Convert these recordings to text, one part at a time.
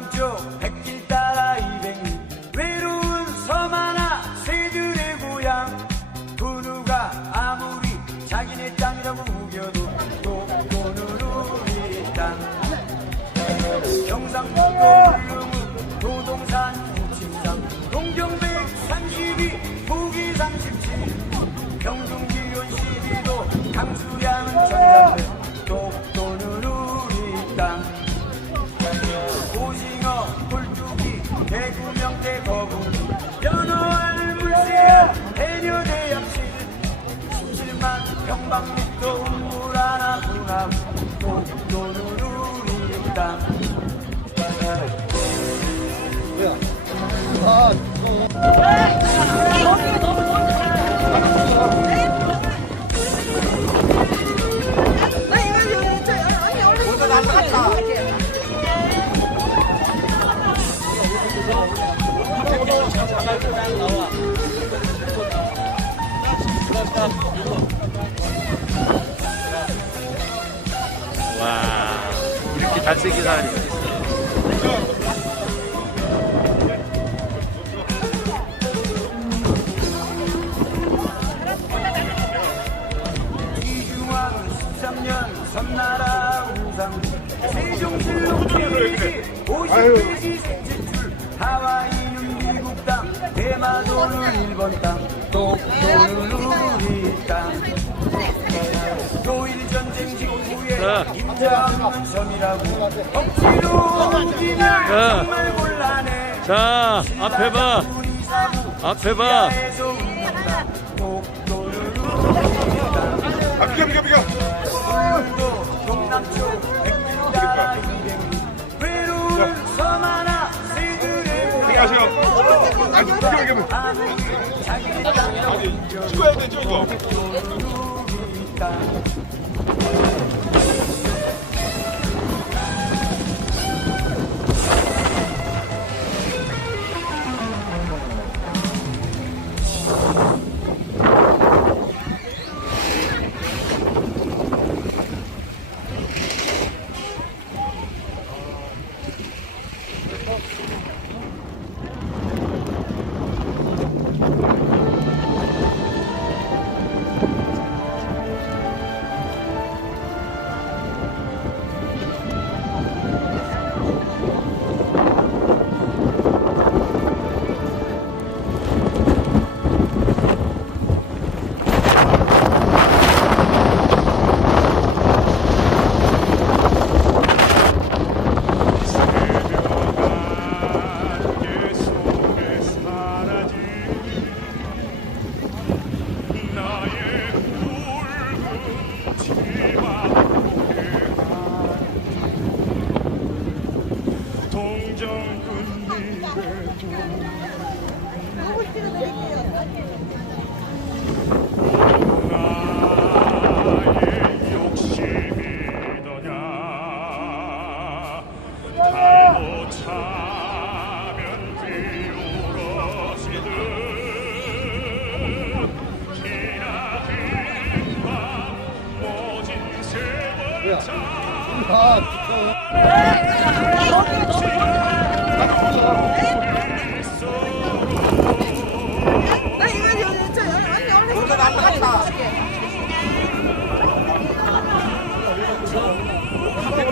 경남쪽 백길 따라 이백리. 외로운 섬 하나 새들의 고향. 그 누가 아무리 자기네 땅이라고 우겨도 독도는 우리 땅 경상북도 울릉 도동산 17만 평방미터 우물 하나 분함, 독도는 우리 땅. 나 이거 저, 저, 언니 얼른 셋째 줄 하와이는 미국 땅 대마도는 일본 땅 독도는 우리 땅 노일 전쟁 직후에 우기는 자. 앞에 봐 앞에 봐 아, 비켜, 비켜, 비켜. 안녕하세요. 아니, 자기 땅이라고 찍어야 되죠, 이 거. 우 나 이거 저, 저, 언니 얼른 좀 날라갔다. 왜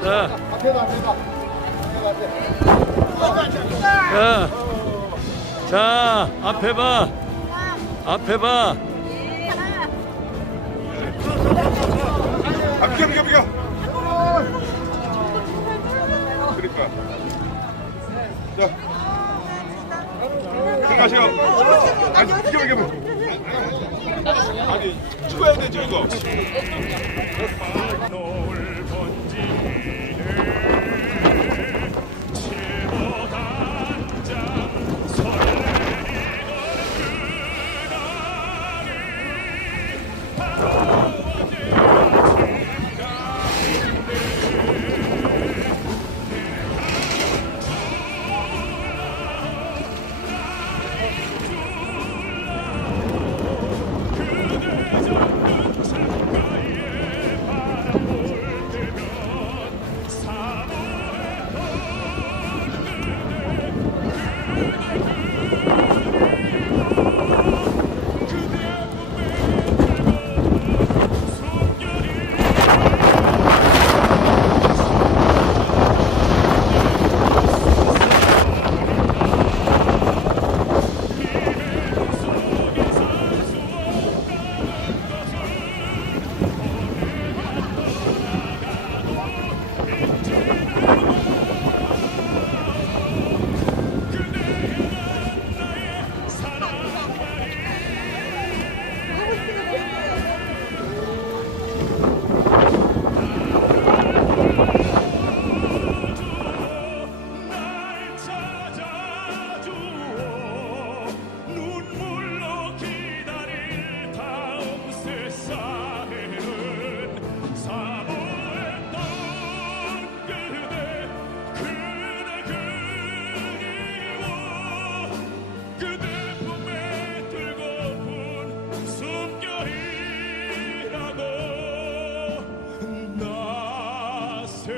네, 앞에다, 앞에다. 자, 자 앞에 봐 앞에 봐 아, 비켜, 비켜, 비켜. 그러니까. 자. 들어가세요. 아니, 비켜, 비켜, 비켜. 아니, 찍어야 되죠, 이거. 내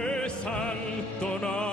세상 떠나